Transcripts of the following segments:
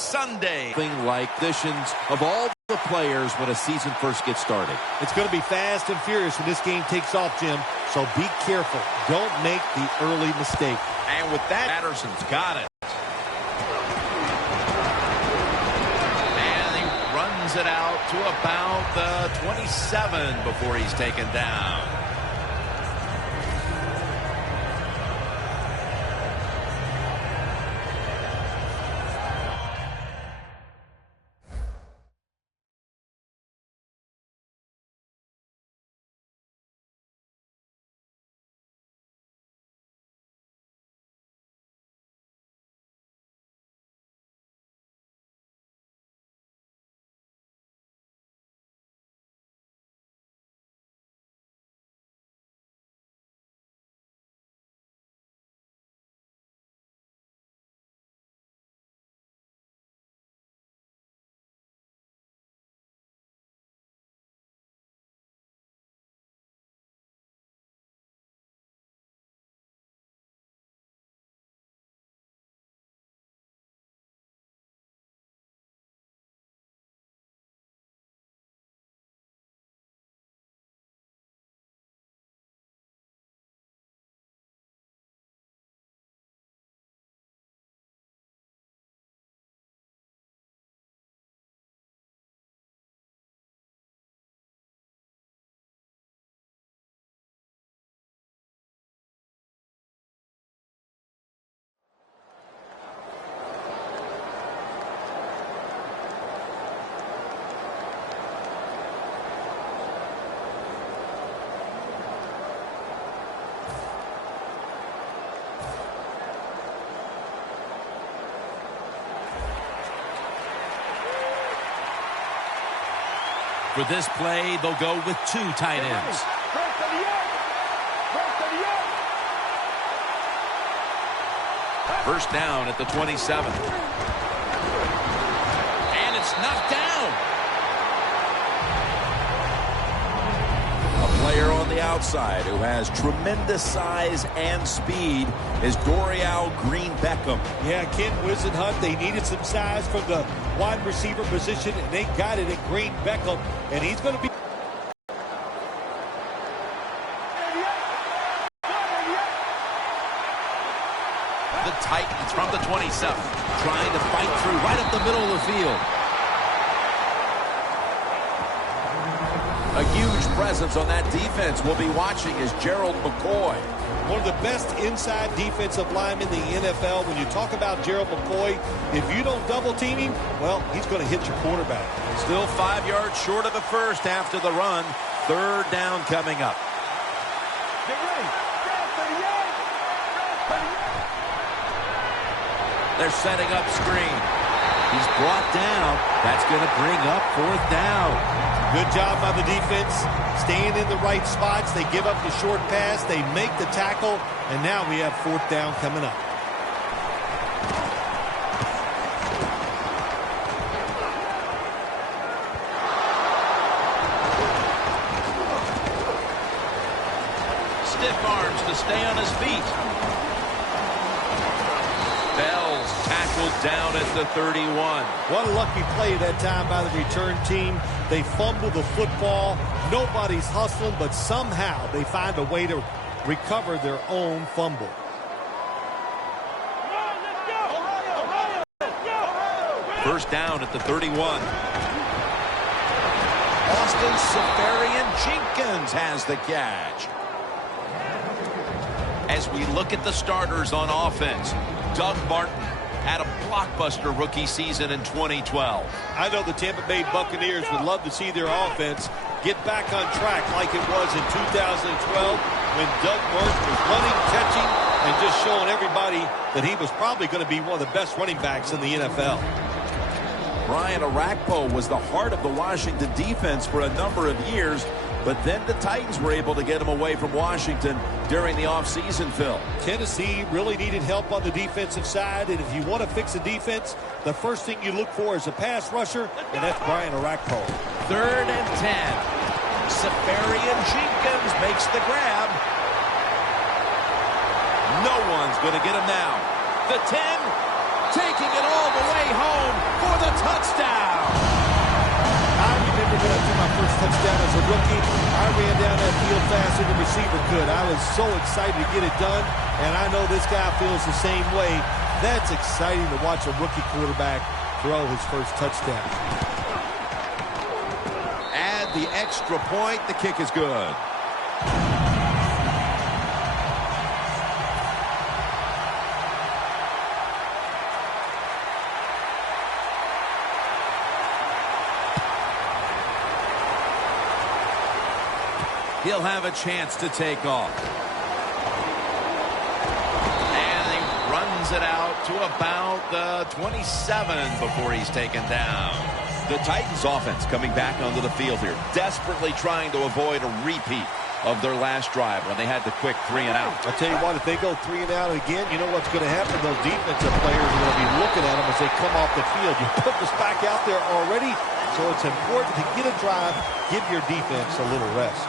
Sunday. Thing like conditions of all the players when a season first gets started. It's going to be fast and furious when this game takes off, Jim. So be careful. Don't make the early mistake. And with that, Patterson's got it. And he runs it out to about the 27 before he's taken down. For this play, they'll go with two tight ends. First down at the 27. And it's knocked down. A player on the outside who has tremendous size and speed is Dorial Green-Beckham. Yeah, Ken Wisenhunt, they needed some size from the wide receiver position, and they got it at Green-Beckham, and he's going to be... The Titans from the 27, trying to fight through right up the middle of the field. A huge presence on that defense we'll be watching is Gerald McCoy. One of the best inside defensive linemen in the NFL. When you talk about Gerald McCoy, if you don't double team him, well, he's going to hit your quarterback. Still 5 yards short of the first after the run. Third down coming up. Get ready. They're setting up screen. He's brought down. That's going to bring up fourth down. Good job by the defense, staying in the right spots. They give up the short pass. They make the tackle, and now we have fourth down coming up. Stiff arms to stay on his feet. Bell's tackled down at the 31. What a lucky play that time by the return team. They fumble the football. Nobody's hustling, but somehow they find a way to recover their own fumble. First down at the 31. Austin Seferian-Jenkins has the catch. As we look at the starters on offense, Doug Martin had a blockbuster rookie season in 2012. I know the Tampa Bay Buccaneers would love to see their offense get back on track like it was in 2012 when Doug Martin was running, catching, and just showing everybody that he was probably going to be one of the best running backs in the NFL. Brian Orakpo was the heart of the Washington defense for a number of years, but then the Titans were able to get him away from Washington during the offseason, Phil. Tennessee really needed help on the defensive side, and if you want to fix a defense, the first thing you look for is a pass rusher, and that's Brian Orakpo. 3rd and 10. Seferian-Jenkins makes the grab. No one's going to get him now. The 10, taking it all the way home for the touchdown. I remember when I threw my first touchdown as a rookie, I ran down that field faster than the receiver could. I was so excited to get it done, and I know this guy feels the same way. That's exciting to watch a rookie quarterback throw his first touchdown. Add the extra point. The kick is good. He'll have a chance to take off. And he runs it out to about the 27 before he's taken down. The Titans offense coming back onto the field here, desperately trying to avoid a repeat of their last drive when they had the quick 3 and out. I'll tell you what, if they go 3 and out again, you know what's going to happen? Those defensive players are going to be looking at them as they come off the field. You put this back out there already, so it's important to get a drive, give your defense a little rest.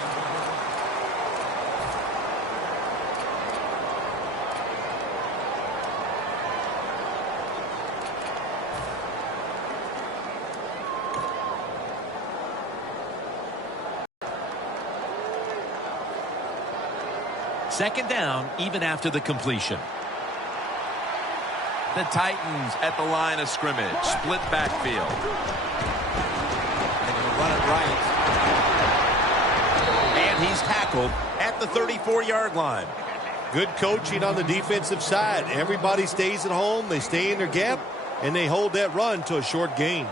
Second down, even after the completion. The Titans at the line of scrimmage. Split backfield. They're going to run it right. And he's tackled at the 34-yard line. Good coaching on the defensive side. Everybody stays at home. They stay in their gap, and they hold that run to a short gain.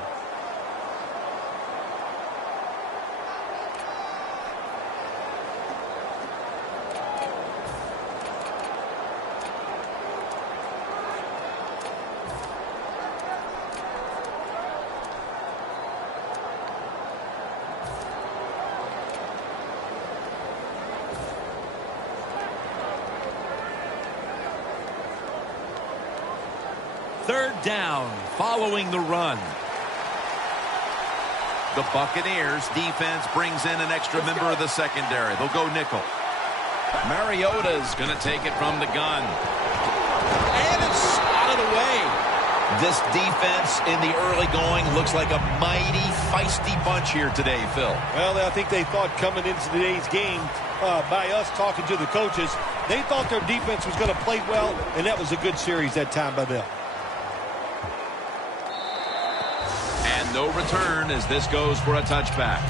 Third down, following the run. The Buccaneers defense brings in an extra member of the secondary. They'll go nickel. Mariota's going to take it from the gun. And it's swatted away. This defense in the early going looks like a mighty feisty bunch here today, Phil. Well, I think they thought coming into today's game, by us talking to the coaches, they thought their defense was going to play well, and that was a good series that time by them. No return as this goes for a touchback.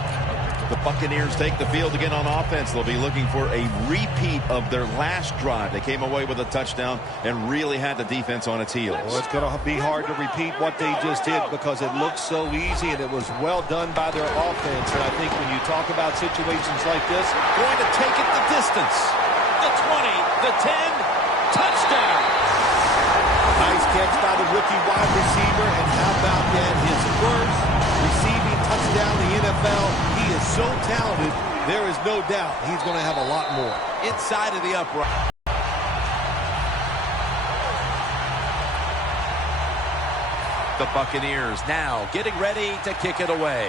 The Buccaneers take the field again on offense. They'll be looking for a repeat of their last drive. They came away with a touchdown and really had the defense on its heels. Well, it's going to be hard to repeat what they just did because it looks so easy and it was well done by their offense. And I think when you talk about situations like this, going to take it the distance. The 20, the 10, touchdown. Nice catch by the rookie wide receiver, and how about that? His first receiving touchdown in the NFL. He is so talented, there is no doubt he's going to have a lot more. Inside of the upright. The Buccaneers now getting ready to kick it away.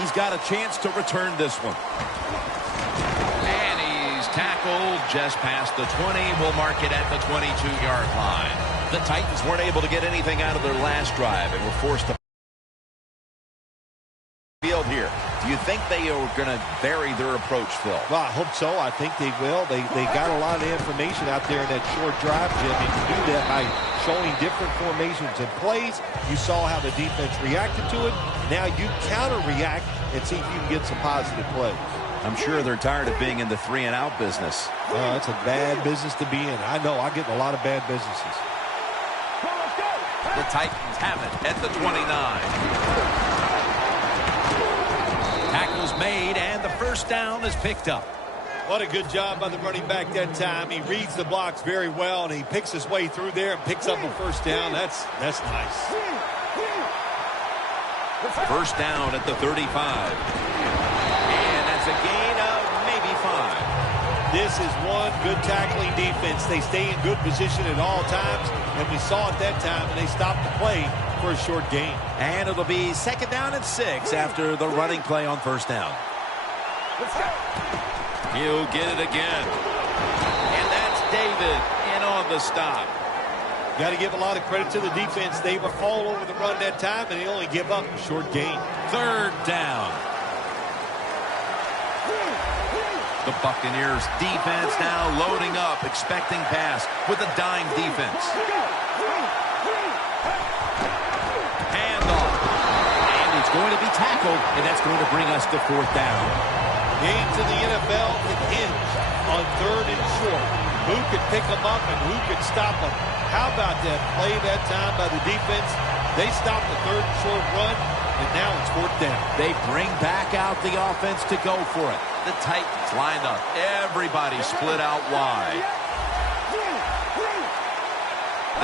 He's got a chance to return this one. And he's tackled just past the 20. We'll mark it at the 22-yard line. The Titans weren't able to get anything out of their last drive and were forced to field here. Do you think they are going to vary their approach, Phil? Well, I hope so. I think they will. They got a lot of information out there in that short drive, Jim, and to do that by showing different formations and plays. You saw how the defense reacted to it. Now you counter-react and see if you can get some positive plays. I'm sure they're tired of being in the 3-and-out business. It's a bad business to be in. I know. I get in a lot of bad businesses. The Titans have it at the 29. Tackles made, and the first down is picked up. What a good job by the running back that time. He reads the blocks very well, and he picks his way through there and picks up a first down. That's nice. First down at the 35. And that's a gain of maybe 5. This is one good tackling defense. They stay in good position at all times, and we saw it that time, and they stopped the play for a short gain. And it'll be second down and 6 after the running play on first down. He'll get it again. And that's David in on the stop. Got to give a lot of credit to the defense. They were all over the run that time, and they only give up a short gain. Third down. The Buccaneers defense now loading up, expecting pass with a dime defense. Handoff. And he's going to be tackled, and that's going to bring us to fourth down. Games in the NFL can hinge on third and short. Who could pick them up and who could stop them? How about that play that time by the defense? They stopped the third and short run, and now it's fourth down. They bring back out the offense to go for it. The Titans lined up. Everybody split out wide.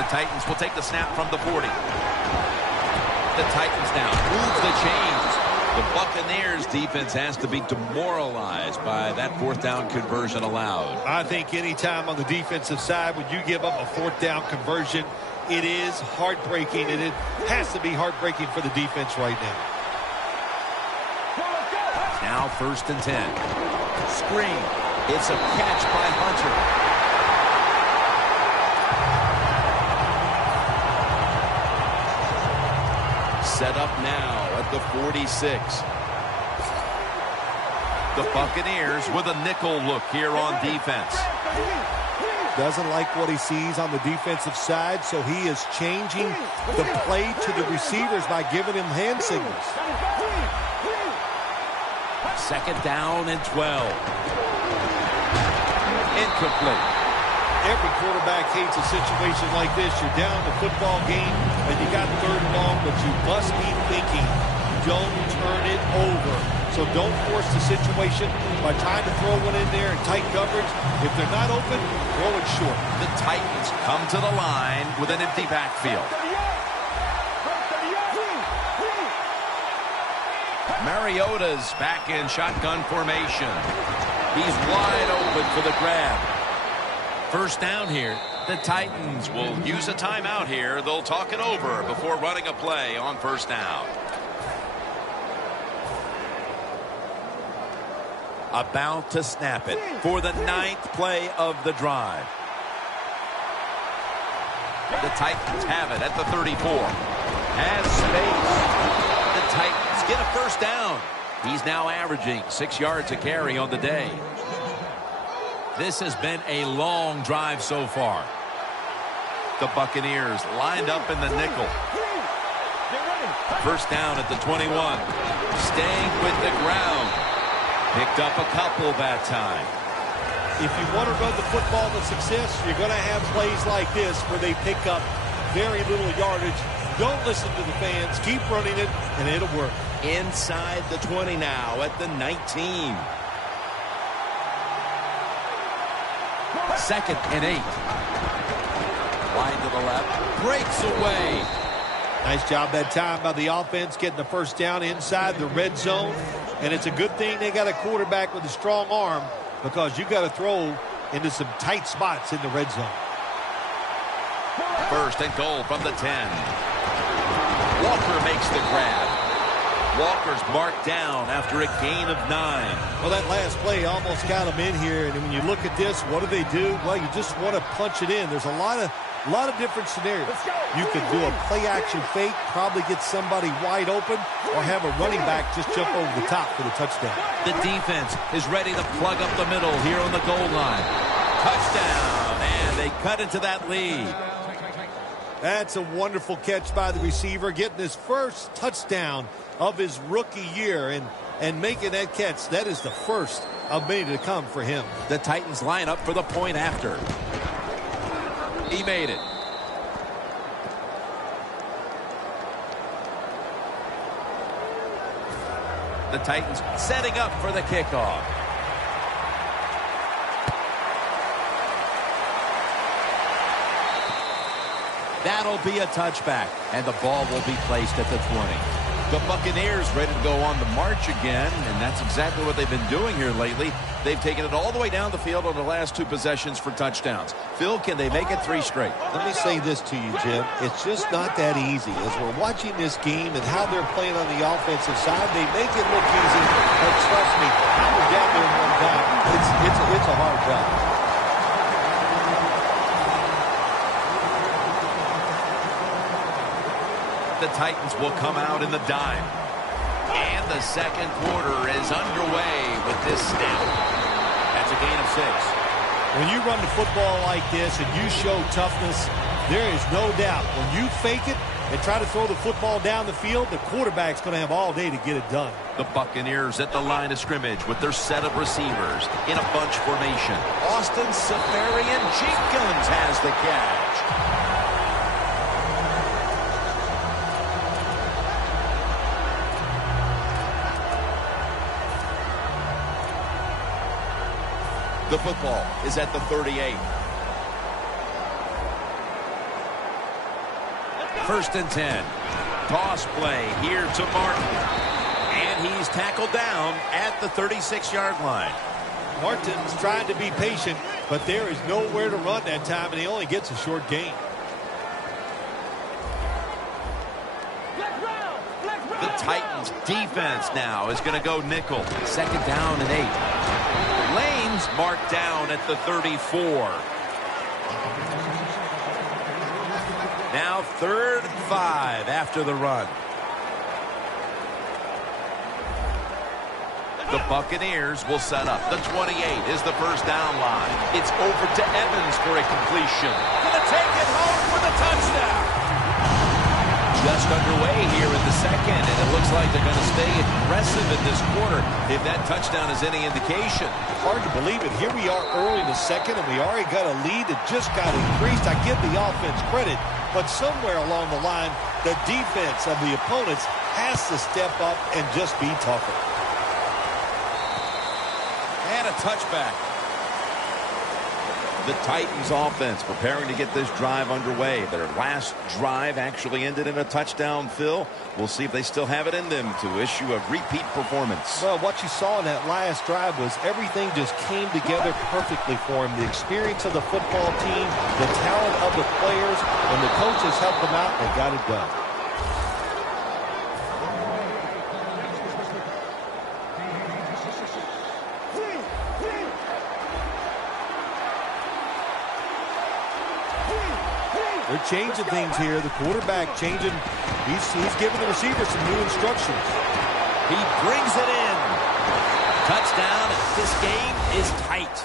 The Titans will take the snap from the 40. The Titans now move the chains. The Buccaneers defense has to be demoralized by that fourth down conversion allowed. I think any time on the defensive side when you give up a fourth down conversion, it is heartbreaking, and it has to be heartbreaking for the defense right now. Now first and 10. Screen. It's a catch by Hunter. Set up now at the 46. The Buccaneers with a nickel look here on defense. Doesn't like what he sees on the defensive side, so he is changing the play to the receivers by giving him hand signals. Second down and 12. Incomplete. Every quarterback hates a situation like this. You're down the football game, and you got third and long, but you must be thinking, don't turn it over. So don't force the situation by trying to throw one in there in tight coverage. If they're not open, throw it short. The Titans come to the line with an empty backfield. Mariota's back in shotgun formation. He's wide open for the grab. First down here. The Titans will use a timeout here. They'll talk it over before running a play on first down. About to snap it for the 9th play of the drive. The Titans have it at the 34. Has space. The Titans get a first down. He's now averaging 6 yards a carry on the day. This has been a long drive so far. The Buccaneers lined up in the nickel. First down at the 21. Staying with the ground. Picked up a couple that time. If you want to run the football to success, you're going to have plays like this where they pick up very little yardage. Don't listen to the fans. Keep running it, and it'll work. Inside the 20 now at the 19. Second and 8. Wide to the left. Breaks away. Nice job that time by the offense getting the first down inside the red zone. And it's a good thing they got a quarterback with a strong arm, because you got to throw into some tight spots in the red zone. First and goal from the 10. Walker makes the grab. Walker's marked down after a gain of 9. Well, that last play almost got him in here. And when you look at this, what do? Well, you just want to punch it in. There's a lot of different scenarios. You could do a play-action fake, probably get somebody wide open, or have a running back just jump over the top for the touchdown. The defense is ready to plug up the middle here on the goal line. Touchdown, and they cut into that lead. That's a wonderful catch by the receiver, getting his first touchdown of his rookie year, and making that catch. That is the first of many to come for him. The Titans line up for the point after. He made it. The Titans setting up for the kickoff. That'll be a touchback, and the ball will be placed at the 20. The Buccaneers ready to go on the march again, and that's exactly what they've been doing here lately. They've taken it all the way down the field on the last 2 possessions for touchdowns. Phil, can they make it 3 straight? Let me say this to you, Jim. It's just not that easy. As we're watching this game and how they're playing on the offensive side, they make it look easy. But trust me, I was down there one time. It's a hard job. The Titans will come out in the dime. And the second quarter is underway with this snap. That's a gain of 6. When you run the football like this and you show toughness, there is no doubt when you fake it and try to throw the football down the field, the quarterback's going to have all day to get it done. The Buccaneers at the line of scrimmage with their set of receivers in a bunch formation. Austin Seferian-Jenkins has the catch. The football is at the 38. 1st and 10. Toss play here to Martin. And he's tackled down at the 36-yard line. Martin's trying to be patient, but there is nowhere to run that time, and he only gets a short gain. The Titans defense now is going to go nickel. 2nd down and 8. Lane's marked down at the 34. Now 3rd and 5 after the run. The Buccaneers will set up. The 28 is the first down line. It's over to Evans for a completion. Gonna take it home for the touchdown. Just underway here in the second, and it looks like they're going to stay aggressive in this quarter if that touchdown is any indication. Hard to believe it. Here we are early in the second, and we already got a lead that just got increased. I give the offense credit, but somewhere along the line, the defense of the opponents has to step up and just be tougher. And a touchback. The Titans offense preparing to get this drive underway. Their last drive actually ended in a touchdown, Phil. We'll see if they still have it in them to issue a repeat performance. Well, what you saw in that last drive was everything just came together perfectly for him. The experience of the football team, the talent of the players, and the coaches helped them out and got it done. They're changing things here. The quarterback changing. He's giving the receiver some new instructions. He brings it in. Touchdown. This game is tight.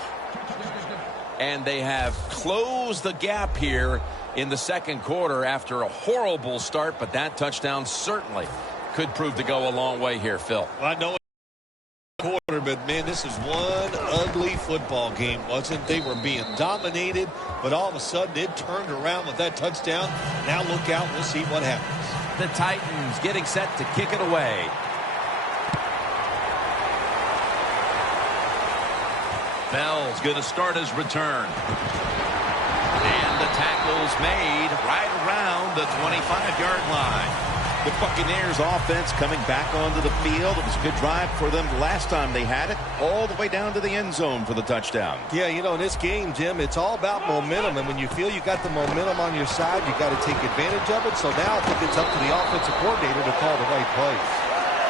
And they have closed the gap here in the second quarter after a horrible start, but that touchdown certainly could prove to go a long way here, Phil. Well, I know quarter, but man, this is one ugly football game, wasn't it? They were being dominated, but all of a sudden it turned around with that touchdown. Now look out, we'll see what happens. The Titans getting set to kick it away. Bell's going to start his return. And the tackle's made right around the 25-yard line. The Buccaneers offense coming back onto the field. It was a good drive for them the last time they had it, all the way down to the end zone for the touchdown. Yeah, you know, in this game, Jim, it's all about momentum. And when you feel you got the momentum on your side, you got to take advantage of it. So now I think it's up to the offensive coordinator to call the right plays.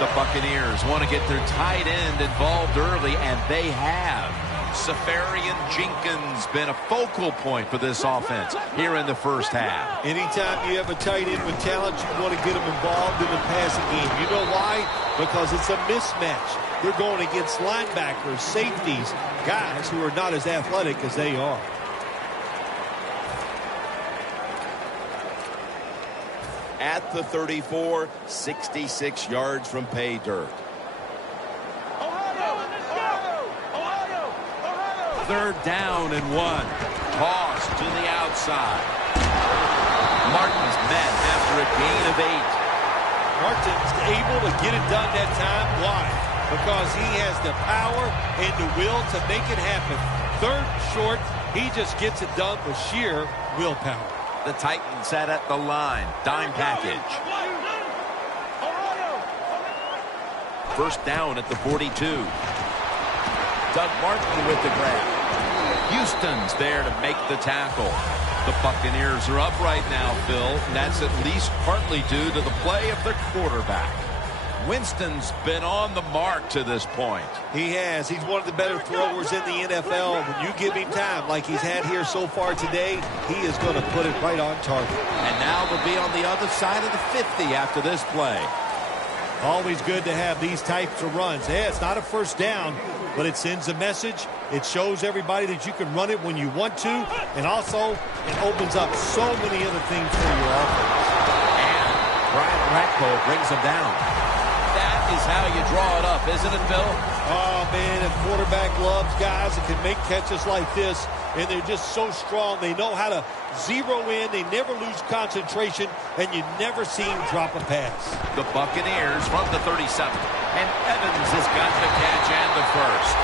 The Buccaneers want to get their tight end involved early, and they have. Seferian-Jenkins been a focal point for this offense here in the first half. Anytime you have a tight end with talent, you want to get them involved in the passing game. You know why? Because it's a mismatch. They're going against linebackers, safeties, guys who are not as athletic as they are. At the 34, 66 yards from pay dirt. Third down and 1. Toss to the outside. Martin's met after a gain of 8. Martin's able to get it done that time. Why? Because he has the power and the will to make it happen. Third and short, he just gets it done with sheer willpower. The Titans set at the line. Dime package. First down at the 42. Doug Martin with the grab. Houston's there to make the tackle. The Buccaneers are up right now, Phil, and that's at least partly due to the play of their quarterback. Winston's been on the mark to this point. He has. He's one of the better throwers in the NFL. When you give him time like he's had here so far today, he is going to put it right on target. And now they'll be on the other side of the 50 after this play. Always good to have these types of runs. Yeah, it's not a first down, but it sends a message. It shows everybody that you can run it when you want to, and also it opens up so many other things for your offense. And Brian Rackpo brings him down. That is how you draw it up, isn't it, Bill? Oh, man, a quarterback loves guys that can make catches like this, and they're just so strong. They know how to zero in. They never lose concentration, and you never see him drop a pass. The Buccaneers from the 37. And Evans has got the catch and the first.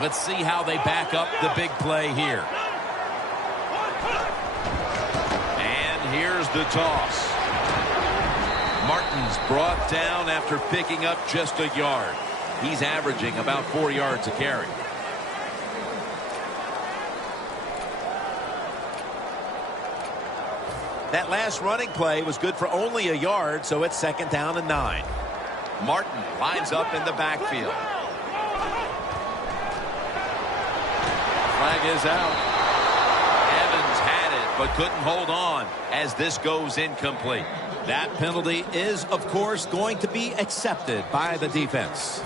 Let's see how they back up the big play here. And here's the toss. Martin's brought down after picking up just a yard. He's averaging about 4 yards a carry. That last running play was good for only a yard, so it's 2nd down and 9. Martin lines up in the backfield. Flag is out. Evans had it, but couldn't hold on as this goes incomplete. That penalty is, of course, going to be accepted by the defense.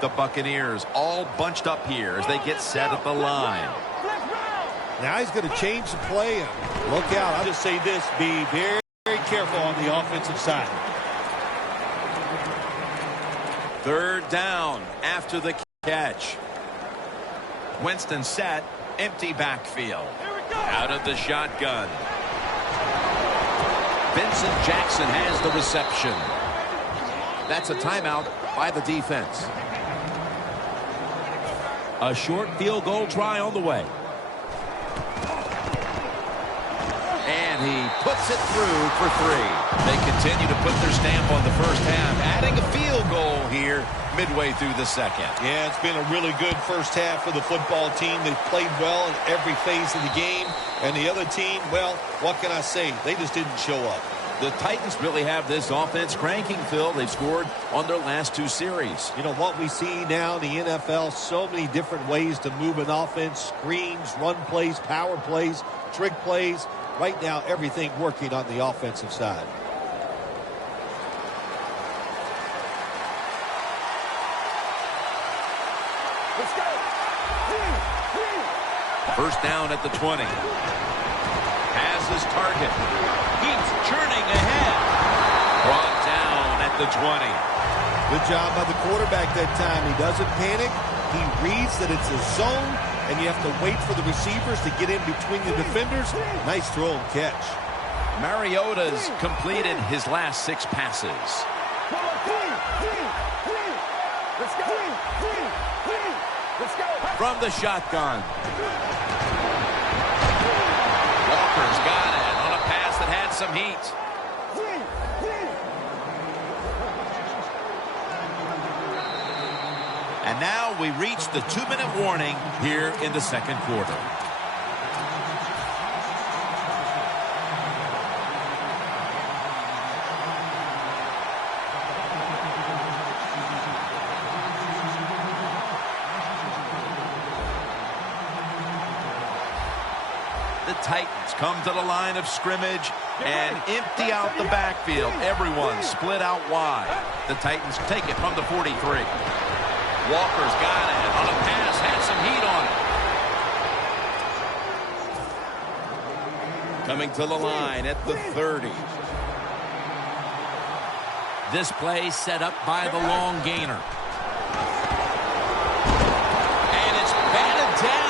The Buccaneers all bunched up here as they get set at the line. Now he's going to change the play. Look out. I'll just say this. Be very, very careful on the offensive side. 3rd down after the catch. Winston set, empty backfield. Out of the shotgun. Vincent Jackson has the reception. That's a timeout by the defense. A short field goal try on the way. And he puts it through for 3. They continue to put their stamp on the first half, adding a field goal here midway through the second. Yeah, it's been a really good first half for the football team. They've played well in every phase of the game. And the other team, well, what can I say? They just didn't show up. The Titans really have this offense cranking, Phil. They've scored on their last 2 series. You know, what we see now in the NFL, so many different ways to move an offense. Screens, run plays, power plays, trick plays. Right now, everything working on the offensive side. Let's go. 1st down at the 20. Has his target. He's churning ahead. Brought down at the 20. Good job by the quarterback that time. He doesn't panic. He reads that it's a zone, and you have to wait for the receivers to get in between the defenders. Nice throw and catch. Mariota's completed his last 6 passes. Let's go. Let's go. From the shotgun. Walker's got it on a pass that had some heat. And now we reach the 2-minute warning here in the 2nd quarter. The Titans come to the line of scrimmage and empty out the backfield. Everyone split out wide. The Titans take it from the 43. Walker's got it on a pass, had some heat on it. Coming to the line at the 30. This play set up by the long gainer. And it's batted down.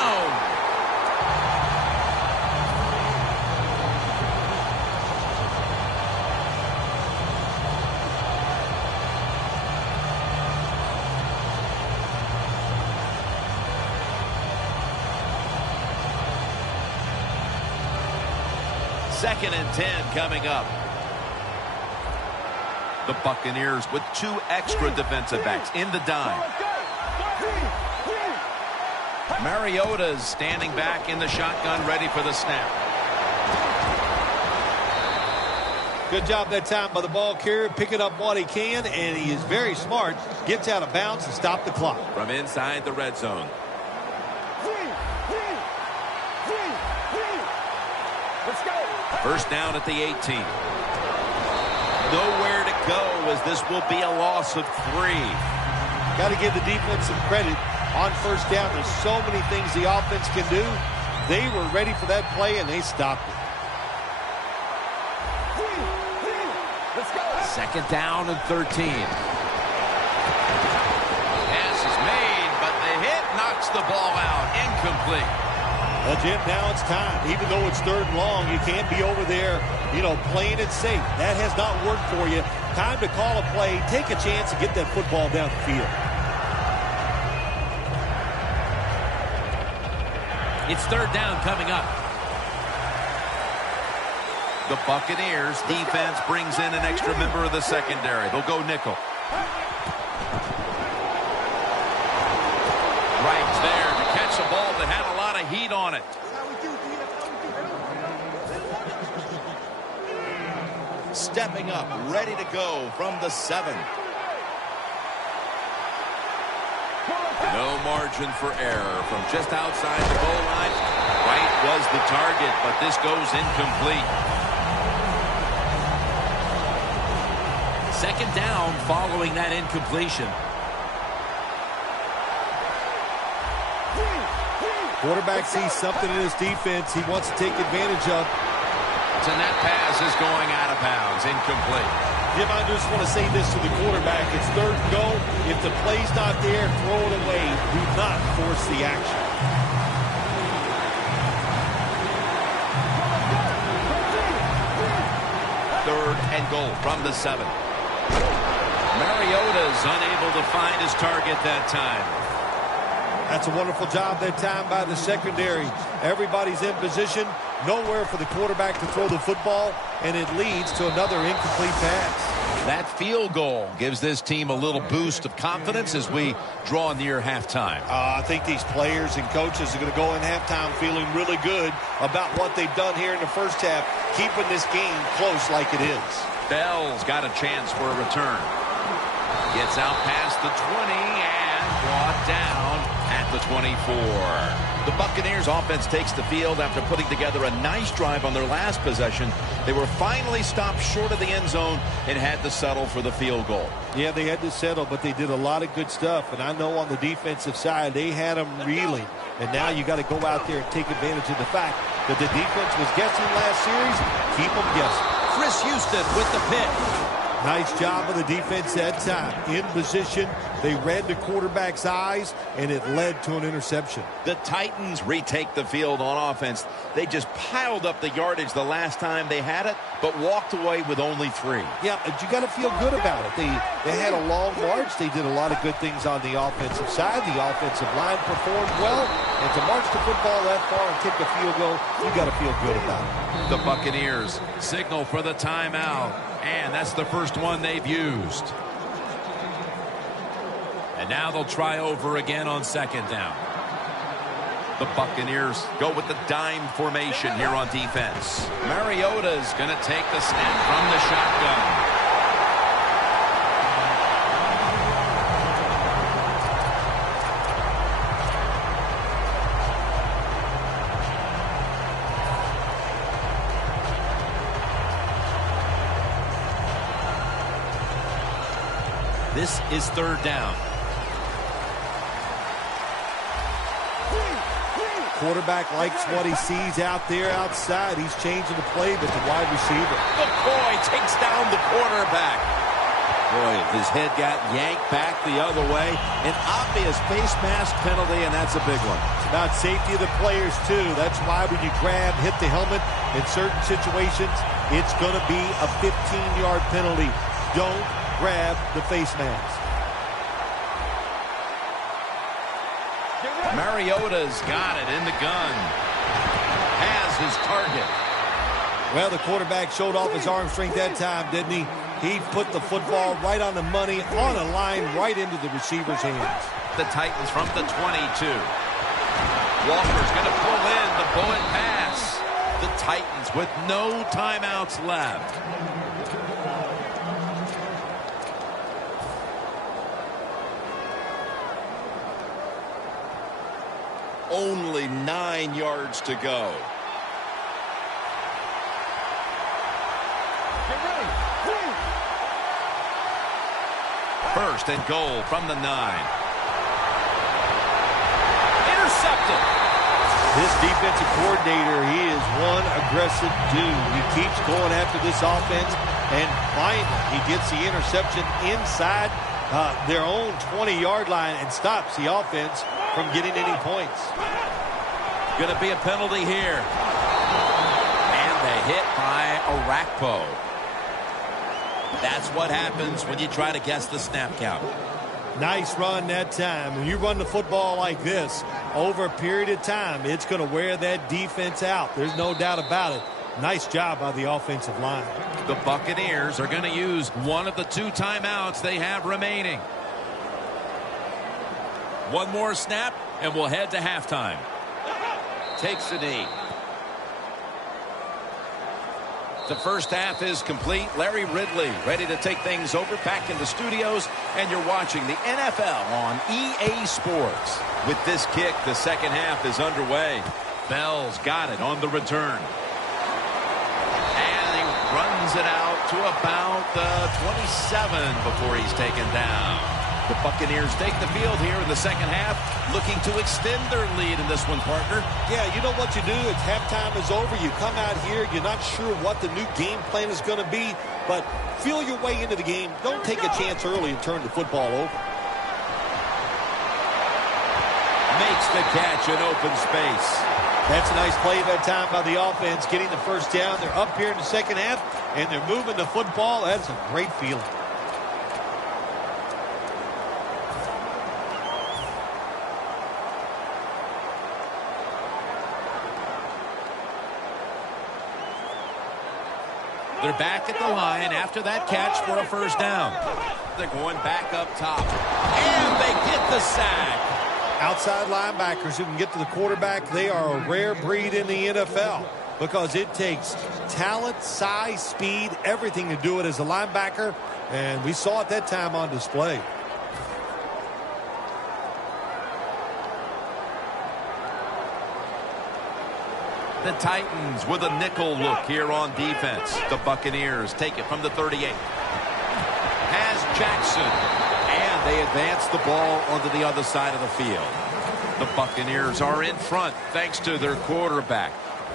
Second and 10 coming up. The Buccaneers with 2 extra defensive backs in the dime. Mariota's standing back in the shotgun, ready for the snap. Good job that time by the ball carrier, picking up what he can, and he is very smart. Gets out of bounds and stop the clock. From inside the red zone. Let's go. First down at the 18. Nowhere to go, as this will be a loss of 3. Got to give the defense some credit on first down. There's so many things the offense can do. They were ready for that play, and they stopped it. Let's go. Second down and 13. Pass is made, but the hit knocks the ball out. Incomplete. Well, Jim, now it's time. Even though it's 3rd and long, you can't be over there, playing it safe. That has not worked for you. Time to call a play, take a chance, and get that football down the field. It's 3rd down coming up. The Buccaneers defense brings in an extra member of the secondary. They'll go nickel. Right there to catch a ball that had a lot of heat on it. Stepping up, ready to go from the 7. No margin for error from just outside the goal line. Right was the target, but this goes incomplete. Second down following that incompletion. Quarterback sees something in his defense he wants to take advantage of. And that pass is going out of bounds, incomplete. Jim, I just want to say this to the quarterback. It's 3rd and go. If the play's not there, throw it away. Do not force the action. Third and goal from the 7. Mariota's unable to find his target that time. That's a wonderful job that time by the secondary. Everybody's in position. Nowhere for the quarterback to throw the football, and it leads to another incomplete pass. That field goal gives this team a little boost of confidence as we draw near halftime. I think these players and coaches are going to go in halftime feeling really good about what they've done here in the first half, keeping this game close like it is. Bell's got a chance for a return. Gets out past the 20 and brought down at the 24. The Buccaneers offense takes the field after putting together a nice drive on their last possession. They were finally stopped short of the end zone and had to settle for the field goal. Yeah, they had to settle, but they did a lot of good stuff. And I know on the defensive side, they had them reeling. And now you got to go out there and take advantage of the fact that the defense was guessing last series. Keep them guessing. Chris Houston with the pick. Nice job of the defense that time. In position, they read the quarterback's eyes, and it led to an interception. The Titans retake the field on offense. They just piled up the yardage the last time they had it, but walked away with only 3. Yeah, but you got to feel good about it. They had a long march. They did a lot of good things on the offensive side. The offensive line performed well. And to march the football that far and kick a field goal, you got to feel good about it. The Buccaneers signal for the timeout. And that's the first one they've used. And now they'll try over again on second down. The Buccaneers go with the dime formation here on defense. Mariota's going to take the snap from the shotgun. This is third down. Quarterback likes what he sees out there outside. He's changing the play, but the wide receiver. McCoy takes down the quarterback. Boy, his head got yanked back the other way. An obvious face mask penalty, and that's a big one. It's about safety of the players, too. That's why when you grab, hit the helmet in certain situations, it's going to be a 15-yard penalty. Don't grab the face mask. Mariota's got it in the gun. Has his target. Well, the quarterback showed off his arm strength that time, didn't he? He put the football right on the money, on a line, right into the receiver's hands. The Titans from the 22. Walker's going to pull in the bullet pass. The Titans with no timeouts left. Only 9 yards to go. Get ready. First and goal from the 9. Intercepted. This defensive coordinator, he is one aggressive dude. He keeps going after this offense, and finally he gets the interception inside their own 20-yard line and stops the offense from getting any points. Going to be a penalty here. And the hit by Arakpo. That's what happens when you try to guess the snap count. Nice run that time. When you run the football like this over a period of time, it's going to wear that defense out. There's no doubt about it. Nice job by the offensive line. The Buccaneers are going to use one of the 2 timeouts they have remaining. One more snap, and we'll head to halftime. Takes the knee. The first half is complete. Larry Ridley ready to take things over back in the studios, and you're watching the NFL on EA Sports. With this kick, the second half is underway. Bell's got it on the return. And he runs it out to about the 27 before he's taken down. The Buccaneers take the field here in the second half, looking to extend their lead in this one, partner. Yeah, you know what you do? It's halftime is over. You come out here, you're not sure what the new game plan is going to be, but feel your way into the game. Don't take a chance early and turn the football over. Makes the catch in open space. That's a nice play that time by the offense, getting the first down. They're up here in the second half, and they're moving the football. That's a great feeling. They're back at the line after that catch for a first down. They're going back up top. And they get the sack. Outside linebackers who can get to the quarterback, they are a rare breed in the NFL because it takes talent, size, speed, everything to do it as a linebacker, and we saw it that time on display. The Titans with a nickel look here on defense. The Buccaneers take it from the 38. Has Jackson. And they advance the ball onto the other side of the field. The Buccaneers are in front thanks to their quarterback.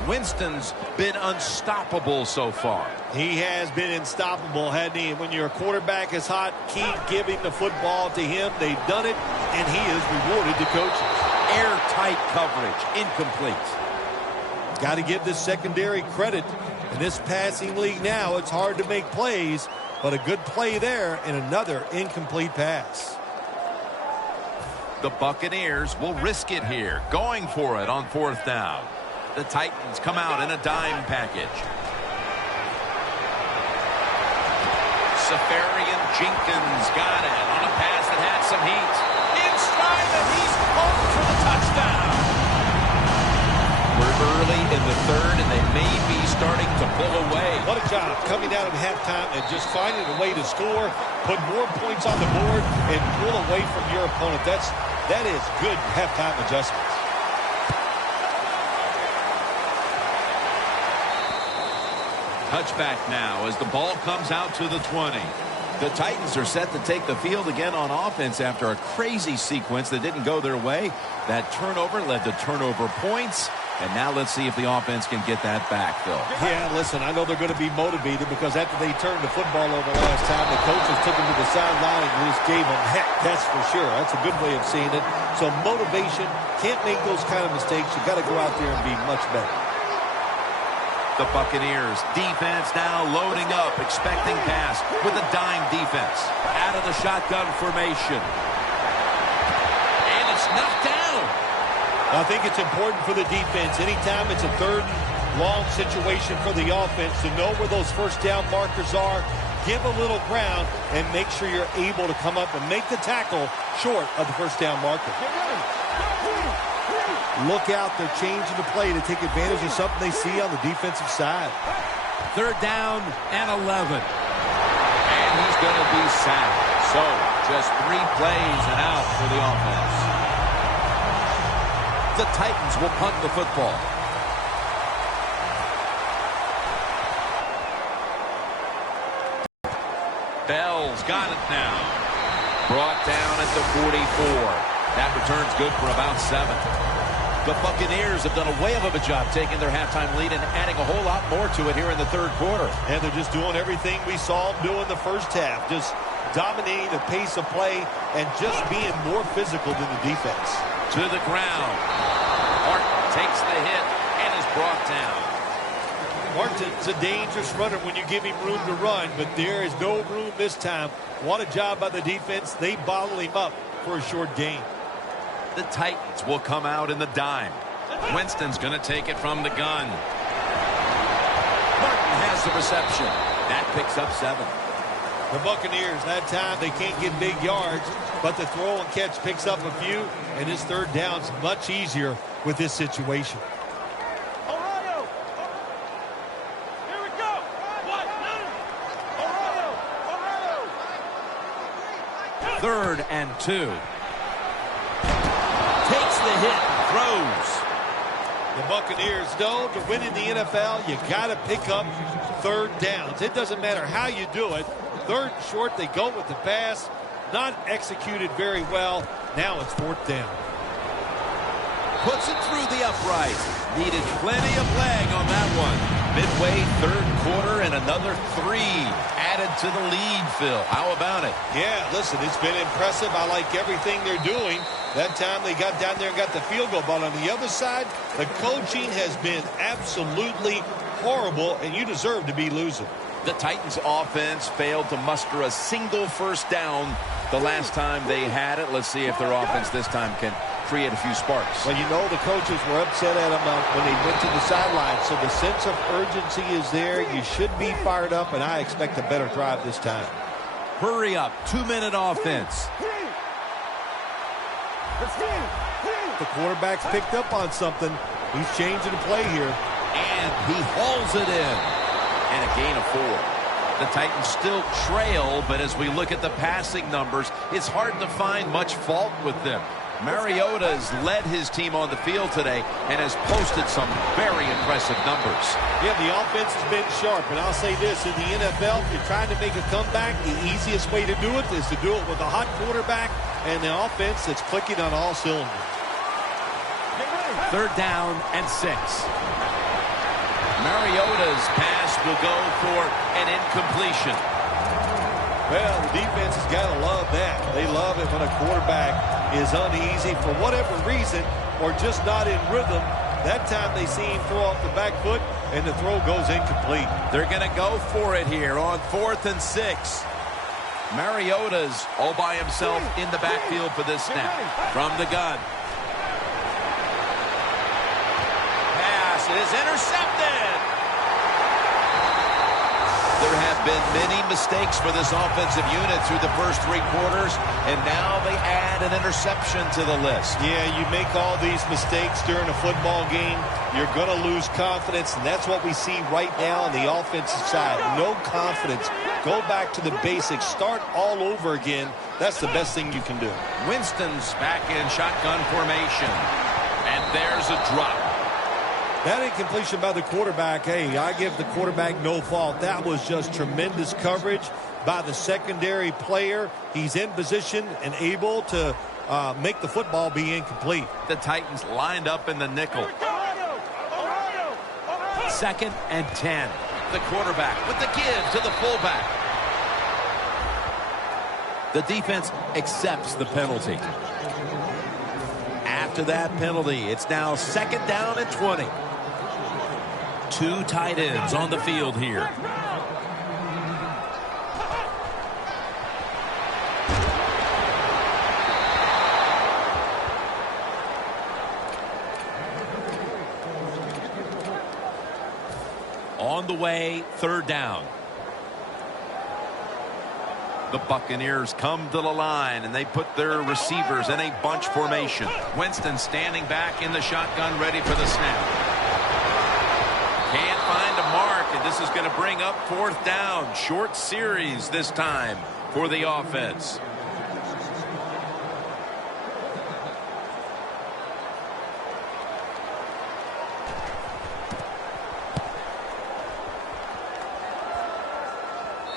Winston's been unstoppable so far. He has been unstoppable, hasn't he? When your quarterback is hot, keep giving the football to him. They've done it, and he has rewarded the coaches. Airtight coverage, incomplete. Got to give this secondary credit. In this passing league now, it's hard to make plays, but a good play there and another incomplete pass. The Buccaneers will risk it here, going for it on 4th down. The Titans come out in a dime package. Safarian Jenkins got it on a pass that had some heat. In stride, and he's caught for the touchdown. We're early in the third, and they may be starting to pull away. What a job coming out at halftime and just finding a way to score, put more points on the board, and pull away from your opponent. That is good halftime adjustments. Touchback now as the ball comes out to the 20. The Titans are set to take the field again on offense after a crazy sequence that didn't go their way. That turnover led to turnover points. And now let's see if the offense can get that back, Phil. Yeah, listen, I know they're going to be motivated because after they turned the football over last time, the coaches took them to the sideline and just gave them heck, that's for sure. That's a good way of seeing it. So motivation, can't make those kind of mistakes. You got to go out there and be much better. The Buccaneers defense now loading up, expecting pass with a dime defense. Out of the shotgun formation. And it's knocked down. I think it's important for the defense. Anytime it's a 3rd and long situation for the offense to know where those first down markers are, give a little ground and make sure you're able to come up and make the tackle short of the first down marker. Look out, they're changing the play to take advantage of something they see on the defensive side. 3rd down and 11. And he's going to be sacked. So, just 3 plays and out for the offense. The Titans will punt the football. Bell's got it now. Brought down at the 44. That return's good for about 7. The Buccaneers have done a way of a job taking their halftime lead and adding a whole lot more to it here in the 3rd quarter. And they're just doing everything we saw them do in the first half. Just dominating the pace of play and just being more physical than the defense. To the ground. Martin takes the hit and is brought down. Martin's a dangerous runner when you give him room to run, but there is no room this time. What a job by the defense. They bottle him up for a short gain. The Titans will come out in the dime. Winston's going to take it from the gun. Martin has the reception. That picks up 7. The Buccaneers, that time, they can't get big yards, but the throw and catch picks up a few, and this 3rd down's much easier with this situation. Ohio! Here we go! Ohio! 3rd and 2. Takes the hit, throws. The Buccaneers know to win in the NFL, you got to pick up 3rd downs. It doesn't matter how you do it. 3rd and short, they go with the pass. Not executed very well. Now it's 4th down. Puts it through the upright. Needed plenty of leg on that one. Midway 3rd quarter and another 3 added to the lead, Phil. How about it? Yeah, listen, it's been impressive. I like everything they're doing. That time they got down there and got the field goal. But on the other side, the coaching has been absolutely horrible, and you deserve to be losing. The Titans offense failed to muster a single first down the last time they had it. Let's see if their offense this time can create a few sparks. Well, you know the coaches were upset at them when they went to the sideline, so the sense of urgency is there. You should be fired up, and I expect a better drive this time. Hurry up, 2-minute offense. The quarterback's picked up on something. He's changing the play here. And he hauls it in. And a gain of 4. The Titans still trail, but as we look at the passing numbers, it's hard to find much fault with them. Mariota's led his team on the field today and has posted some very impressive numbers. Yeah, the offense has been sharp, and I'll say this, in the NFL, if you're trying to make a comeback, the easiest way to do it is to do it with a hot quarterback and the offense that's clicking on all cylinders. 3rd down and 6. Mariota's pass will go for an incompletion. Well, the defense has got to love that. They love it when a quarterback is uneasy for whatever reason or just not in rhythm. That time they see him throw off the back foot, and the throw goes incomplete. They're going to go for it here on 4th and 6. Mariota's all by himself in the backfield for this snap. From the gun. Pass is intercepted. There have been many mistakes for this offensive unit through the first 3 quarters, and now they add an interception to the list. Yeah, you make all these mistakes during a football game, you're going to lose confidence, and that's what we see right now on the offensive side. No confidence. Go back to the basics. Start all over again. That's the best thing you can do. Winston's back in shotgun formation, and there's a drop. That incompletion by the quarterback, hey, I give the quarterback no fault. That was just tremendous coverage by the secondary player. He's in position and able to make the football be incomplete. The Titans lined up in the nickel. 2nd and 10. The quarterback with the give to the fullback. The defense accepts the penalty. After that penalty, it's now 2nd down and 20. 2 tight ends on the field here. On the way, 3rd down. The Buccaneers come to the line, and they put their receivers in a bunch formation. Winston standing back in the shotgun, ready for the snap. Can't find a mark, and this is going to bring up 4th down. Short series this time for the offense.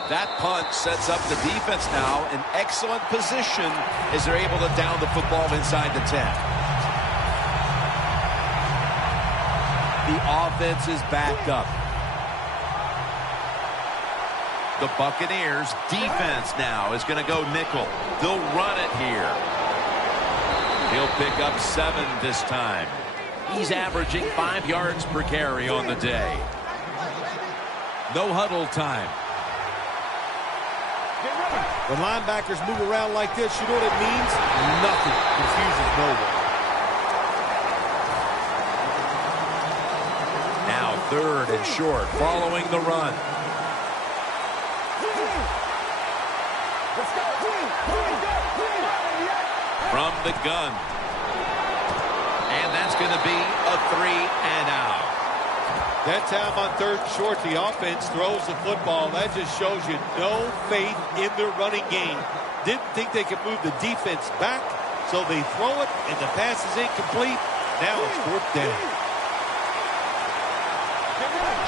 That punt sets up the defense now in excellent position as they're able to down the football inside the 10. The offense is backed up. The Buccaneers defense now is going to go nickel. They'll run it here. He'll pick up 7 this time. He's averaging 5 yards per carry on the day. No huddle time. When linebackers move around like this, you know what it means? Nothing. Confusion's no one. Now 3rd and short following the run. From the gun. And that's going to be a 3 and out. That time on 3rd and short, the offense throws the football. That just shows you no faith in their running game. Didn't think they could move the defense back, so they throw it, and the pass is incomplete. Now it's 4th down.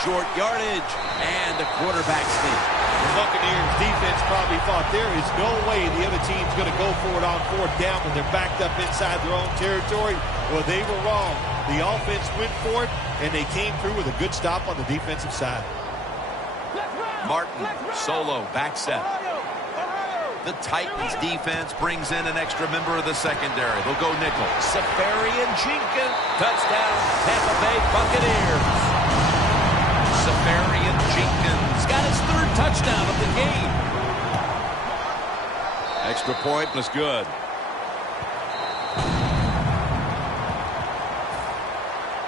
Short yardage and the quarterback sneak. The Buccaneers defense probably thought there is no way the other team's going to go for it on 4th down when they're backed up inside their own territory. Well, they were wrong. The offense went for it, and they came through with a good stop on the defensive side. Martin, solo, back set. The Titans defense brings in an extra member of the secondary. They'll go nickel. Safarian-Jenkins, touchdown, Tampa Bay Buccaneers. Safarian-Jenkins got his 3rd touchdown of the game. Extra point was good.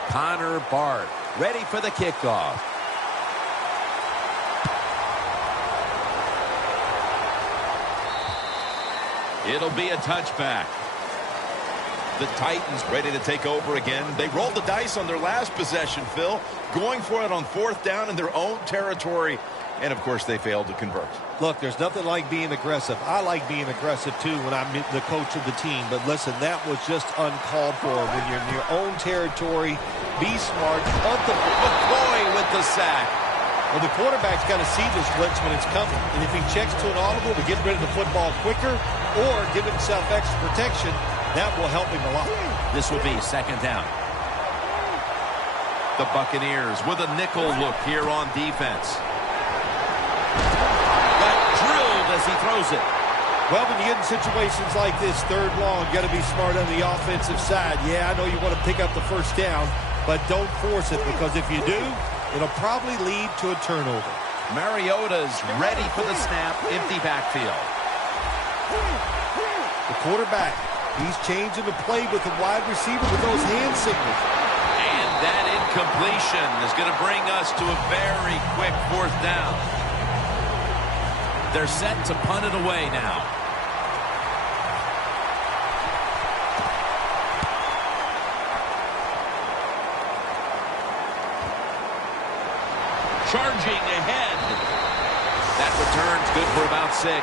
Connor Bart ready for the kickoff. It'll be a touchback. The Titans ready to take over again. They rolled the dice on their last possession, Phil, going for it on 4th down in their own territory. And, of course, they failed to convert. Look, there's nothing like being aggressive. I like being aggressive, too, when I'm the coach of the team. But, listen, that was just uncalled for. When you're in your own territory, be smart. McCoy with the sack. Well, the quarterback's got to see this blitz when it's coming. And if he checks to an audible to get rid of the football quicker or give himself extra protection, that will help him a lot. This will be 2nd down. The Buccaneers with a nickel look here on defense. Got drilled as he throws it. Well, when you get in situations like this, 3rd long, you got to be smart on the offensive side. Yeah, I know you want to pick up the 1st down, but don't force it, because if you do, it'll probably lead to a turnover. Mariota's ready for the snap, empty backfield. The quarterback, he's changing the play with the wide receiver with those hand signals. And that incompletion is going to bring us to a very quick 4th down. They're set to punt it away now. Charging ahead. That return's good for about 6.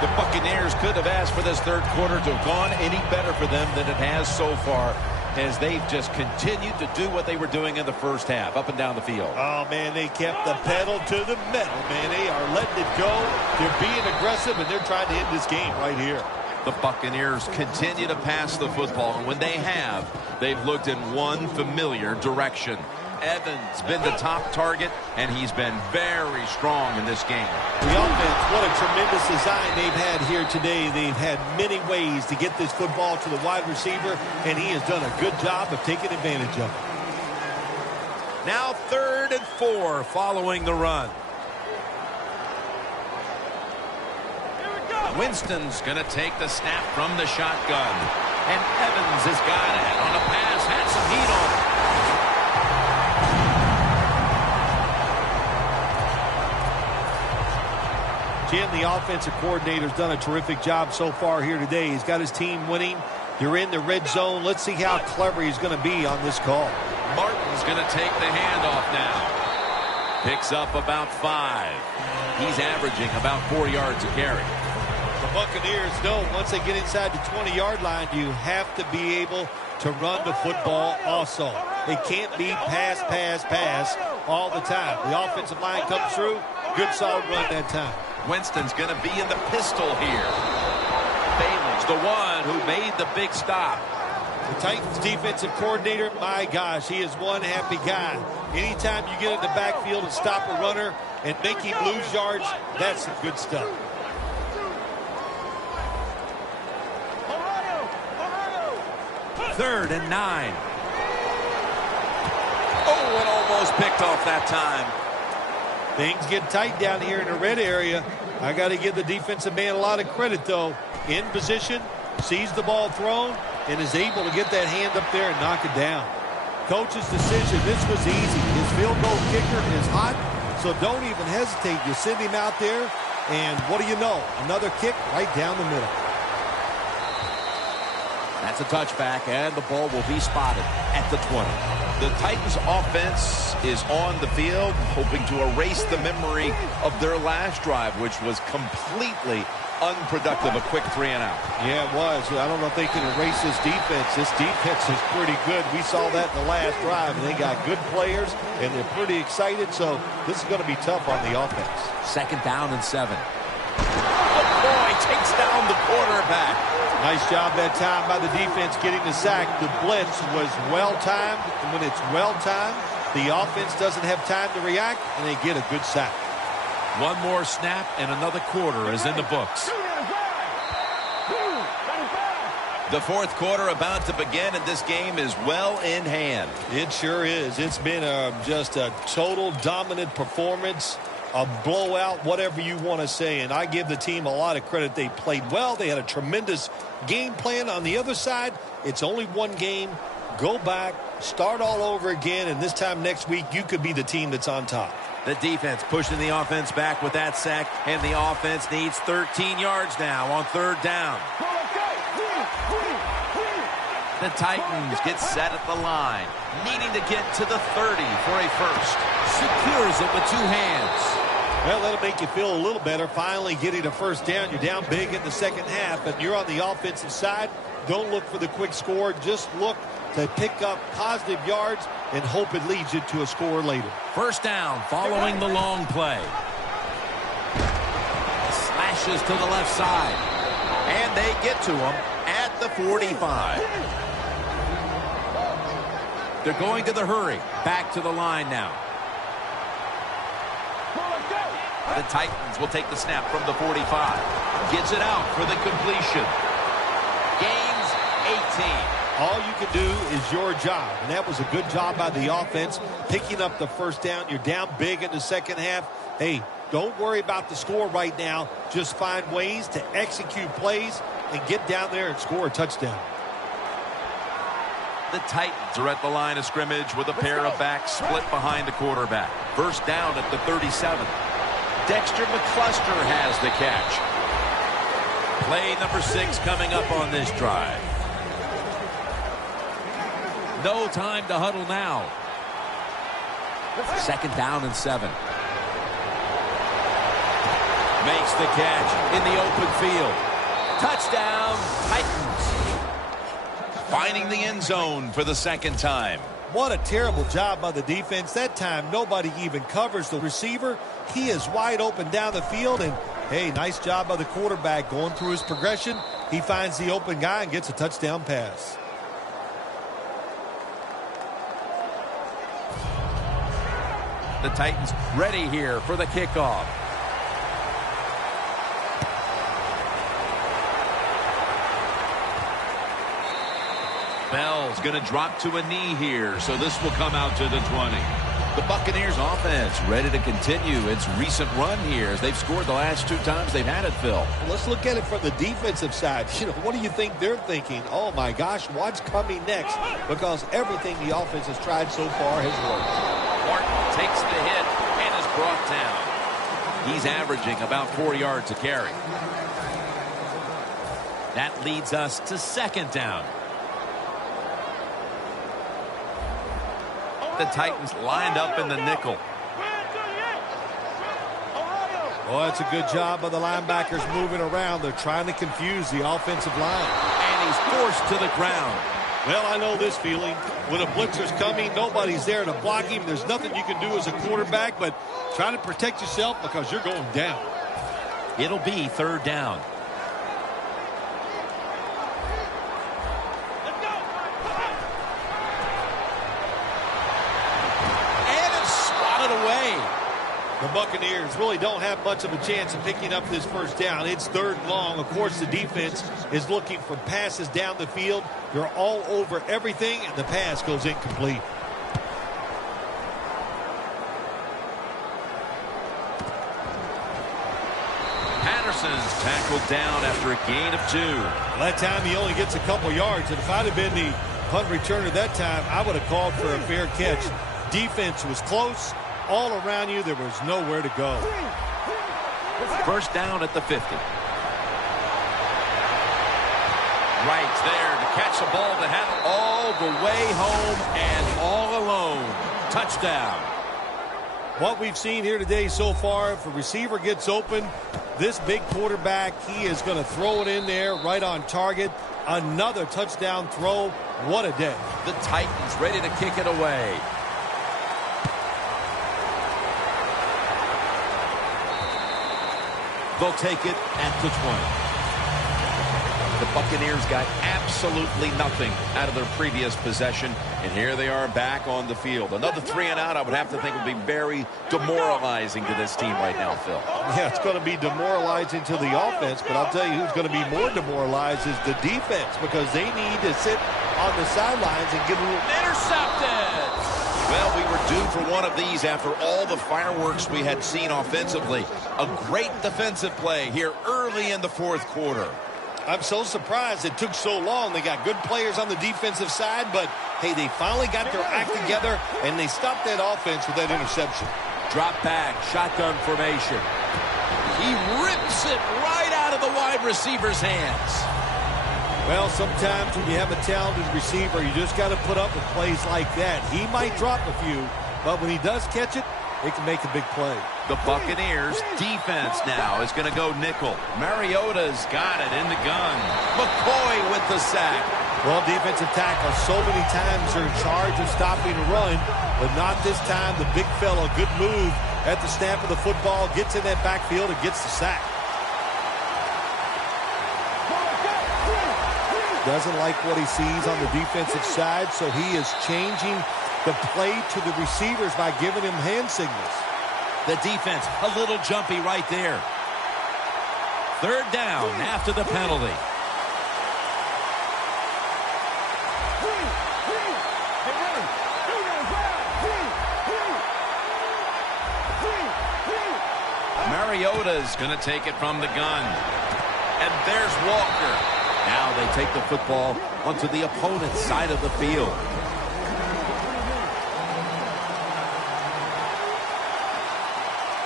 The Buccaneers could have asked for this 3rd quarter to have gone any better for them than it has so far, as they've just continued to do what they were doing in the 1st half, up and down the field. Oh, man, they kept the pedal to the metal, man. They are letting it go. They're being aggressive, and they're trying to end this game right here. The Buccaneers continue to pass the football, and when they have, they've looked in one familiar direction. Evans been the top target, and he's been very strong in this game. The offense, what a tremendous design they've had here today. They've had many ways to get this football to the wide receiver, and he has done a good job of taking advantage of it. Now 3rd and 4 following the run. Winston's going to take the snap from the shotgun. And Evans has got it on a pass, had some heat on it. Jim, the offensive coordinator's done a terrific job so far here today. He's got his team winning. They're in the red zone. Let's see how clever he's going to be on this call. Martin's going to take the handoff now. Picks up about 5. He's averaging about 4 yards a carry. The Buccaneers know once they get inside the 20-yard line, you have to be able to run the football also. It can't be pass, pass, pass all the time. The offensive line comes through. Good solid run that time. Winston's going to be in the pistol here. Bailey's the one who made the big stop. The Titans defensive coordinator, my gosh, he is one happy guy. Anytime you get in the backfield and stop a runner and make him lose yards, that's some good stuff. Third and 9. Oh, and almost picked off that time. Things get tight down here in the red area. I got to give the defensive man a lot of credit, though. In position, sees the ball thrown, and is able to get that hand up there and knock it down. Coach's decision, this was easy. His field goal kicker is hot, so don't even hesitate. You send him out there, and what do you know? Another kick right down the middle. That's a touchback, and the ball will be spotted at the 20. The Titans offense is on the field, hoping to erase the memory of their last drive, which was completely unproductive, a quick 3 and out. Yeah, it was. I don't know if they can erase this defense. This defense is pretty good. We saw that in the last drive, and they got good players, and they're pretty excited, so this is going to be tough on the offense. 2nd down and 7. Oh, boy, takes down the quarterback. Nice job that time by the defense getting the sack. The blitz was well-timed, and when it's well-timed, the offense doesn't have time to react, and they get a good sack. One more snap, and another quarter is in the books. The 4th quarter about to begin, and this game is well in hand. It sure is. It's been just a total dominant performance, a blowout, whatever you want to say. And I give the team a lot of credit. They played well. They had a tremendous game plan. On the other side, it's only one game. Go back, start all over again, and this time next week, you could be the team that's on top. The defense pushing the offense back with that sack, and the offense needs 13 yards now on 3rd down. The Titans get set at the line, needing to get to the 30 for a first. Secures it with 2 hands. Well, that'll make you feel a little better. Finally getting a first down. You're down big in the second half, but you're on the offensive side. Don't look for the quick score. Just look to pick up positive yards and hope it leads you to a score later. First down following the long play. Slashes to the left side. And they get to him at the 45. They're going to the hurry. Back to the line now. The Titans will take the snap from the 45. Gets it out for the completion. Gains 18. All you can do is your job, and that was a good job by the offense, picking up the first down. You're down big in the second half. Hey, don't worry about the score right now. Just find ways to execute plays and get down there and score a touchdown. The Titans are at the line of scrimmage with a pair of backs split behind the quarterback. First down at the 37. Dexter McCluster has the catch. Play number 6 coming up on this drive. No time to huddle now. 2nd down and 7. Makes the catch in the open field. Touchdown, Titans. Finding the end zone for the 2nd time. What a terrible job by the defense. That time, nobody even covers the receiver. He is wide open down the field, and, hey, nice job by the quarterback going through his progression. He finds the open guy and gets a touchdown pass. The Titans ready here for the kickoff. Bell's going to drop to a knee here, so this will come out to the 20. The Buccaneers offense ready to continue its recent run here as they've scored the last 2 times they've had it, Phil. Let's look at it from the defensive side. You know, what do you think they're thinking? Oh, my gosh, what's coming next? Because everything the offense has tried so far has worked. Martin takes the hit and is brought down. He's averaging about 4 yards a carry. That leads us to second down. The Titans lined up in the nickel. Oh, that's a good job by the linebackers moving around. They're trying to confuse the offensive line. And he's forced to the ground. Well, I know this feeling. When a blitzer's coming, nobody's there to block him. There's nothing you can do as a quarterback, but try to protect yourself because you're going down. It'll be third down. And it's swatted away. The Buccaneers really don't have much of a chance of picking up this first down. It's third and long. Of course, the defense is looking for passes down the field. They're all over everything, and the pass goes incomplete. Patterson's tackled down after a gain of 2. Well, that time he only gets a couple yards, and if I'd have been the punt returner that time, I would have called for a fair catch. Defense was close. All around you, there was nowhere to go. First down at the 50. Right there to catch the ball to have it all the way home and all alone. Touchdown. What we've seen here today so far, if a receiver gets open, this big quarterback, he is going to throw it in there right on target. Another touchdown throw. What a day. The Titans ready to kick it away. They'll take it at the 20. The Buccaneers got absolutely nothing out of their previous possession, and here they are back on the field. Another 3 and out, I would have to think, would be very demoralizing to this team right now, Phil. Yeah, it's going to be demoralizing to the offense, but I'll tell you who's going to be more demoralized is the defense, because they need to sit on the sidelines and get a little... Intercepted! Well, we were due for one of these after all the fireworks we had seen offensively. A great defensive play here early in the fourth quarter. I'm so surprised it took so long. They got good players on the defensive side, but, hey, they finally got their act together, and they stopped that offense with that interception. Drop back, shotgun formation. He rips it right out of the wide receiver's hands. Well, sometimes when you have a talented receiver, you just got to put up with plays like that. He might drop a few, but when he does catch it, it can make a big play. The Buccaneers defense now is going to go nickel. Mariota's got it in the gun. McCoy with the sack. Well, defensive tackle, so many times they're in charge of stopping a run, but not this time. The big fella, good move at the snap of the football, gets in that backfield and gets the sack. Doesn't like what he sees on the defensive side, so he is changing the play to the receivers by giving him hand signals. The defense a little jumpy right there. Third down after the penalty. Mariota's going to take it from the gun. And there's Walker. Now they take the football onto the opponent's side of the field.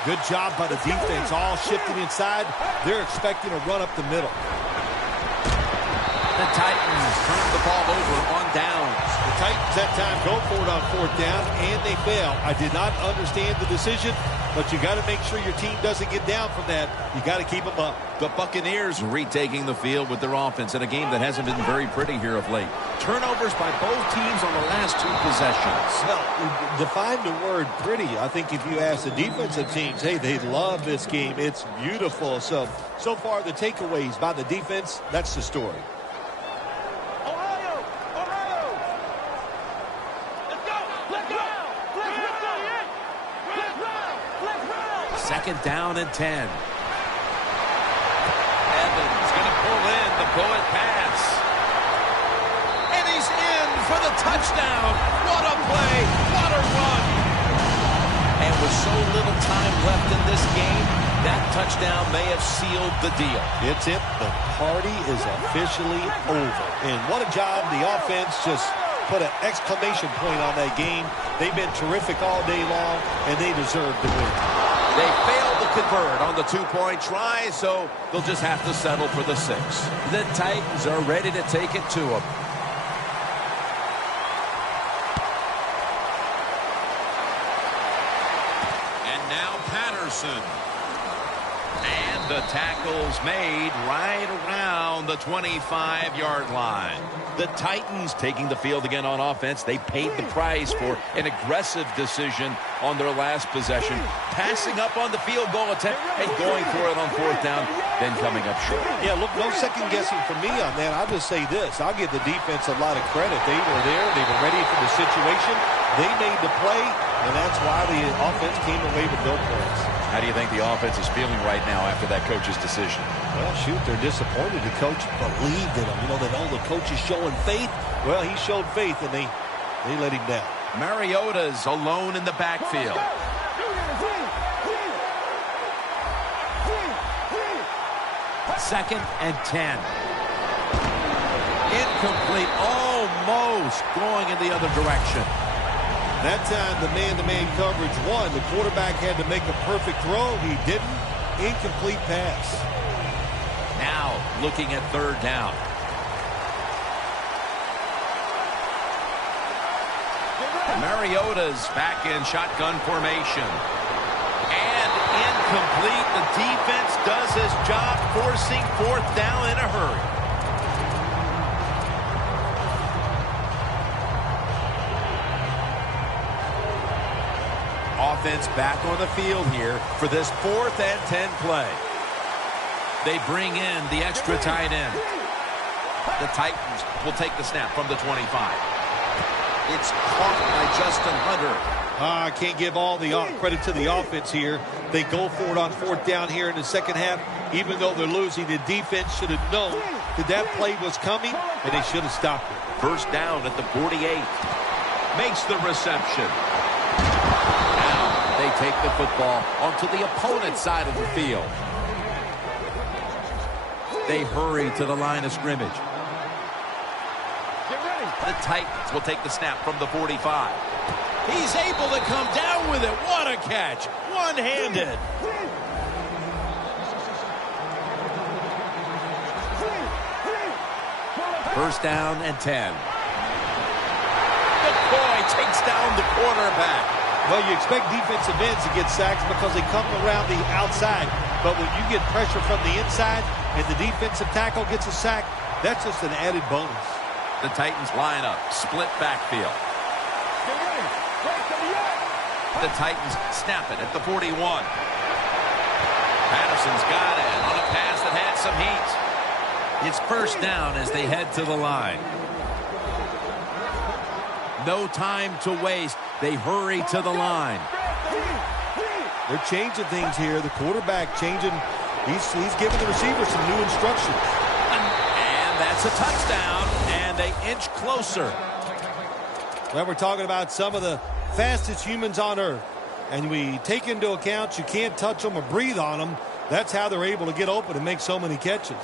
Good job by the defense, all shifting inside. They're expecting a run up the middle. The Titans turn the ball over on downs. The Titans that time go for it on fourth down, and they fail. I did not understand the decision, but you got to make sure your team doesn't get down from that. You got to keep them up. The Buccaneers retaking the field with their offense in a game that hasn't been very pretty here of late. Turnovers by both teams on the last 2 possessions. Well, define the word pretty. I think if you ask the defensive teams, hey, they love this game. It's beautiful. So far the takeaways by the defense, that's the story. Second down and 10. Evans going to pull in the bullet pass. And he's in for the touchdown. What a play. What a run. And with so little time left in this game, that touchdown may have sealed the deal. It's it. The party is officially over. And what a job. The offense just put an exclamation point on that game. They've been terrific all day long, and they deserve to win. They failed to convert on the two-point try, so they'll just have to settle for the 6. The Titans are ready to take it to them. And now Patterson. And the tackle's made right around the 25-yard line. The Titans taking the field again on offense. They paid the price for an aggressive decision on their last possession, passing up on the field goal attempt and going for it on 4th down, then coming up short. Yeah, look, no second guessing for me on that. I'll just say this. I'll give the defense a lot of credit. They were there. They were ready for the situation. They made the play, and that's why the offense came away with no points. How do you think the offense is feeling right now after that coach's decision? Well, shoot, they're disappointed. The coach believed in him. You know, they know the coach is showing faith. Well, he showed faith, and they let him down. Mariota's alone in the backfield. Second and 10. Incomplete, almost going in the other direction. That time, the man-to-man coverage won. The quarterback had to make a perfect throw. He didn't. Incomplete pass. Now, looking at 3rd down. Mariota's back in shotgun formation. And incomplete. The defense does his job, forcing 4th down in a hurry. Offense back on the field here for this 4th and 10 play. They bring in the extra tight end. The Titans will take the snap from the 25. It's caught by Justin Hunter. I can't give all the credit to the offense here. They go for it on 4th down here in the second half. Even though they're losing, the defense should have known that play was coming, and they should have stopped it. 1st down at the 48. Makes the reception. They take the football onto the opponent's side of the field. They hurry to the line of scrimmage. The Titans will take the snap from the 45. He's able to come down with it. What a catch. One-handed. First down and 10. McCoy takes down the quarterback. Well, you expect defensive ends to get sacks because they come around the outside. But when you get pressure from the inside and the defensive tackle gets a sack, that's just an added bonus. The Titans line up, split backfield. The Titans snap it at the 41. Patterson's got it on a pass that had some heat. It's 1st down as they head to the line. No time to waste. They hurry to the line. They're changing things here. The quarterback changing. He's giving the receiver some new instructions. And that's a touchdown. And they inch closer. Well, we're talking about some of the fastest humans on earth. And we take into account you can't touch them or breathe on them. That's how they're able to get open and make so many catches.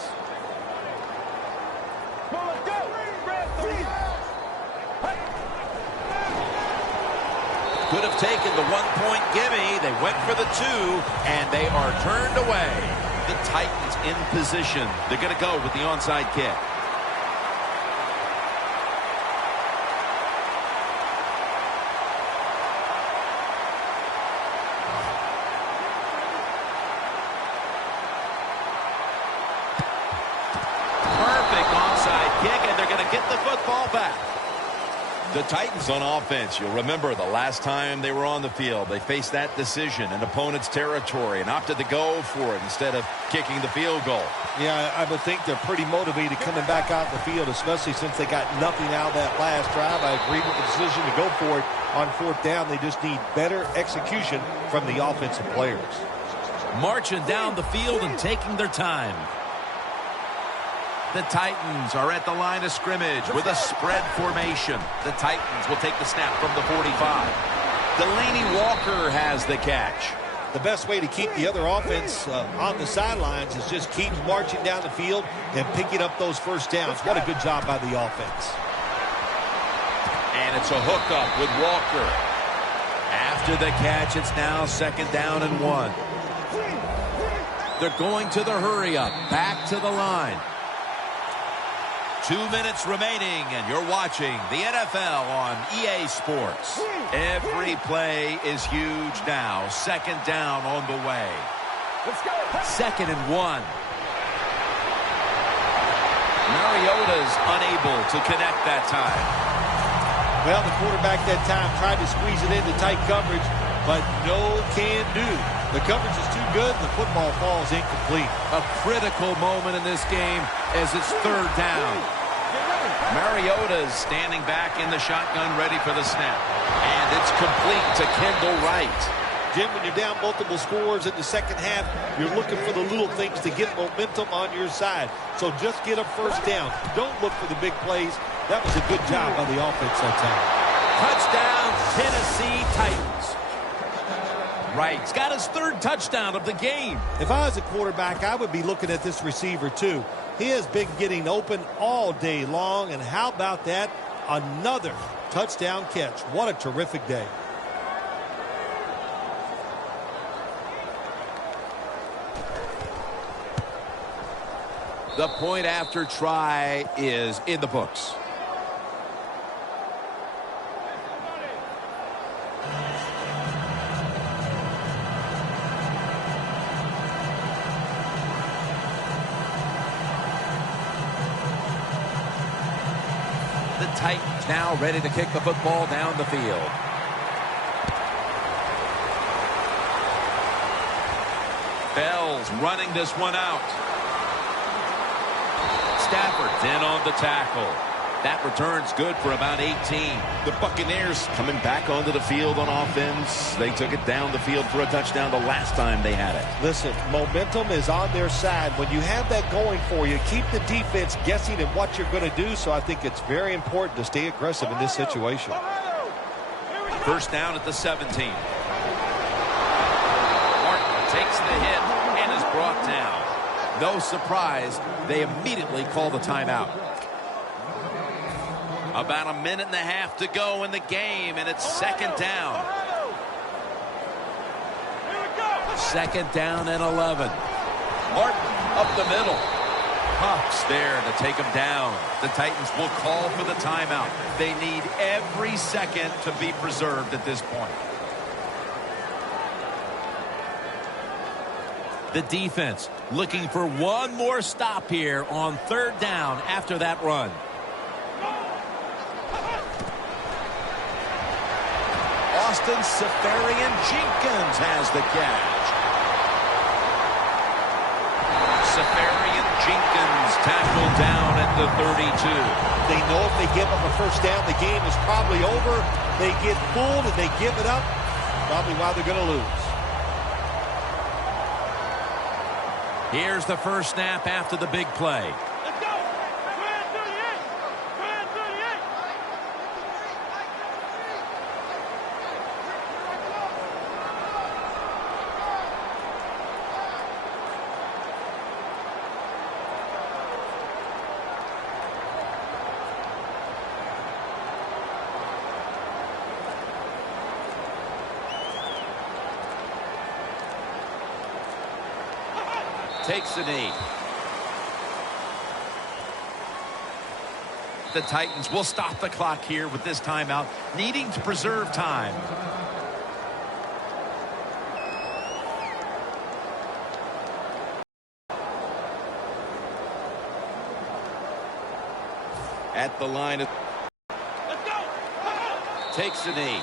Could have taken the 1-point gimme. They went for the 2, and they are turned away. The Titans in position. They're going to go with the onside kick. Perfect onside kick, and they're going to get the football back. The Titans on offense, you'll remember the last time they were on the field, they faced that decision in opponent's territory and opted to go for it instead of kicking the field goal. Yeah, I would think they're pretty motivated coming back out in the field, especially since they got nothing out of that last drive. I agree with the decision to go for it on 4th down. They just need better execution from the offensive players. Marching down the field and taking their time. The Titans are at the line of scrimmage with a spread formation. The Titans will take the snap from the 45. Delaney Walker has the catch. The best way to keep the other offense on the sidelines is just keep marching down the field and picking up those 1st downs. What a good job by the offense. And it's a hookup with Walker. After the catch, it's now 2nd down and 1. They're going to the hurry-up. Back to the line. 2 minutes remaining, and you're watching the NFL on EA Sports. Every play is huge now. Second down on the way. Let's go. 2nd and 1. Mariota's unable to connect that time. Well, the quarterback that time tried to squeeze it into tight coverage, but no can do. The coverage is too good. The football falls incomplete. A critical moment in this game as it's 3rd down. Mariota's standing back in the shotgun, ready for the snap. And it's complete to Kendall Wright. Jim, when you're down multiple scores in the second half, you're looking for the little things to get momentum on your side. So just get a first down. Don't look for the big plays. That was a good job by the offense that time. Touchdown, Tennessee Titans. Wright's got his 3rd touchdown of the game. If I was a quarterback, I would be looking at this receiver too. He has been getting open all day long, and how about that? Another touchdown catch. What a terrific day. The point after try is in the books. The Titans now ready to kick the football down the field. Bell's running this one out. Stafford's in on the tackle. That return's good for about 18. The Buccaneers coming back onto the field on offense. They took it down the field for a touchdown the last time they had it. Listen, momentum is on their side. When you have that going for you, keep the defense guessing at what you're going to do. So I think it's very important to stay aggressive in this situation. First down at the 17. Martin takes the hit and is brought down. No surprise, they immediately call the timeout. About a minute and a half to go in the game, and it's 2nd down. 2nd down and 11. Martin up the middle. Puffs there to take him down. The Titans will call for the timeout. They need every second to be preserved at this point. The defense looking for one more stop here on 3rd down after that run. Austin Seferian-Jenkins has the catch. Seferian-Jenkins tackled down at the 32. They know if they give up a first down, the game is probably over. They get fooled and they give it up. Probably why they're going to lose. Here's the first snap after the big play. Let's go. Grand 38. Grand 38. Takes the knee. The Titans will stop the clock here with this timeout, needing to preserve time. At the line. Let's go. Takes the knee.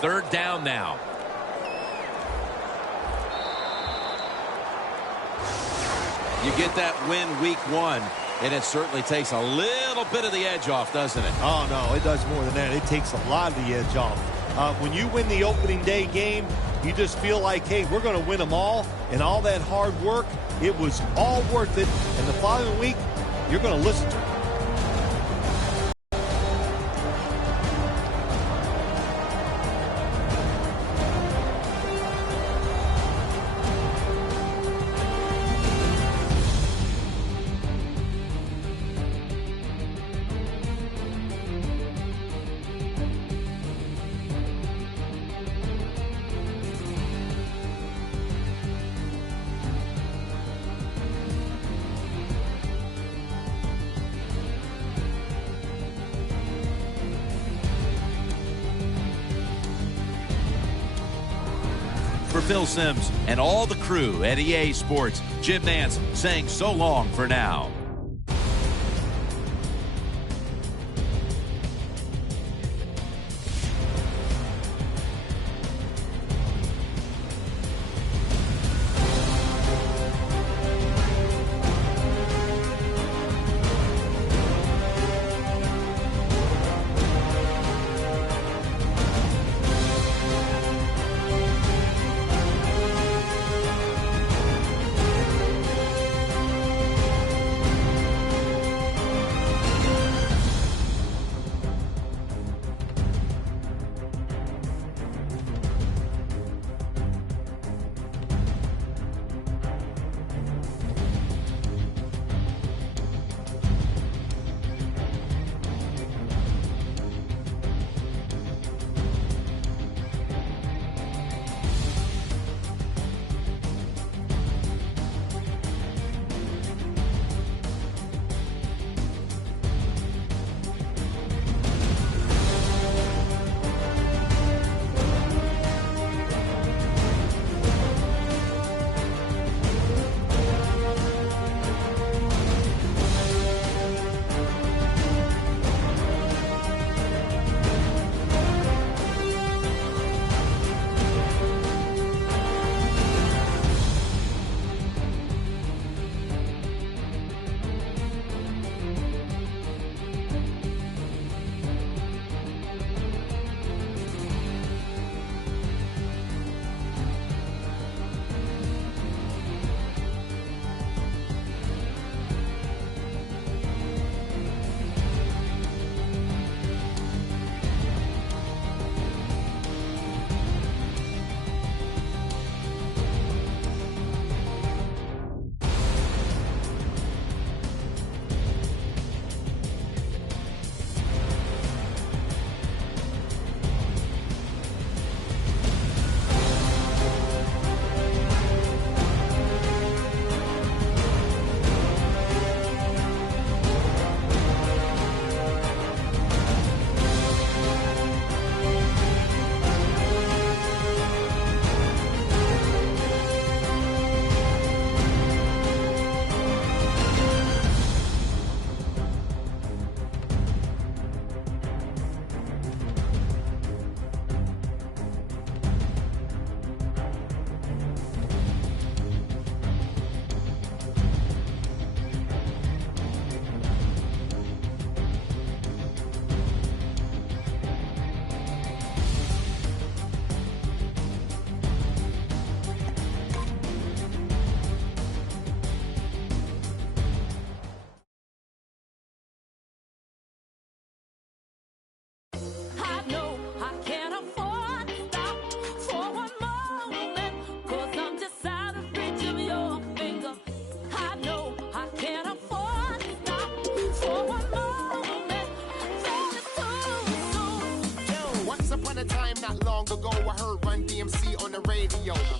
Third down now. You get that win week 1, and it certainly takes a little bit of the edge off, doesn't it? Oh, no, it does more than that. It takes a lot of the edge off. When you win the opening day game, you just feel like, hey, we're going to win them all. And all that hard work, it was all worth it. And the following week, you're going to listen to it. Phil Simms, and all the crew at EA Sports, Jim Nance saying so long for now.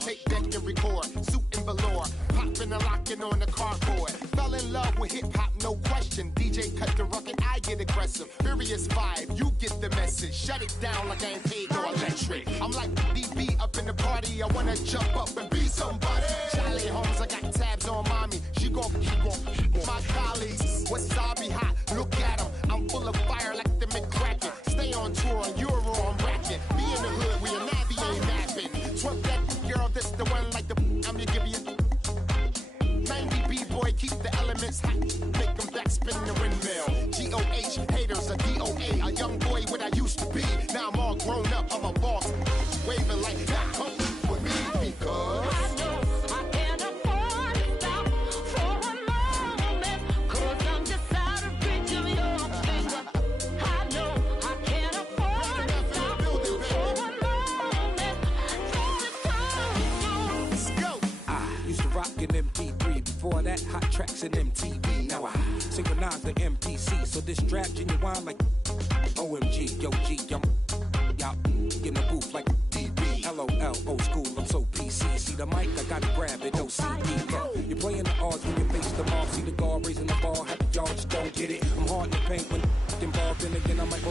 Take deck and record, suit and velour, popping and locking on the cardboard. Fell in love with hip hop, no question. DJ cut the ruckin', I get aggressive. Furious vibe, you get the message. Shut it down like I ain't paid no electric. I'm like DB up in the party, I wanna jump up and be somebody. Charlie Holmes, I got tabs on mommy. She gon' my colleagues. Wasabi hot, look at 'em. I'm full of fire like the McCracken. Stay on tour on Euro, I'm racking. Be in the hood where your navy ain't napping. Twerk that girl, this the one like the I'm gonna give you 90 B-boy, keep the elements hot. Make them backspin the windmill. G-O-H, haters, a D-O-A. A young boy what I used to be. Now I'm all grown up, I'm a boss. Waving like that, come with me because I know I can't afford to stop for a moment. Cause I'm just out of reach of your finger. I know I can't afford to stop for a moment. Let's go. I used to rock an MP3. Before that, hot tracks and MTV. Now I synchronize the MPC. So this strap genuine like OMG, yo G, y'all in the booth like DB. LOL, old school, I'm so PC. See the mic, I gotta grab it, OCD. Yeah. You're playing the odds when you face them off. See the guard raising the ball, happy y'all just don't get it. I'm hard in the paint when involved, and again I might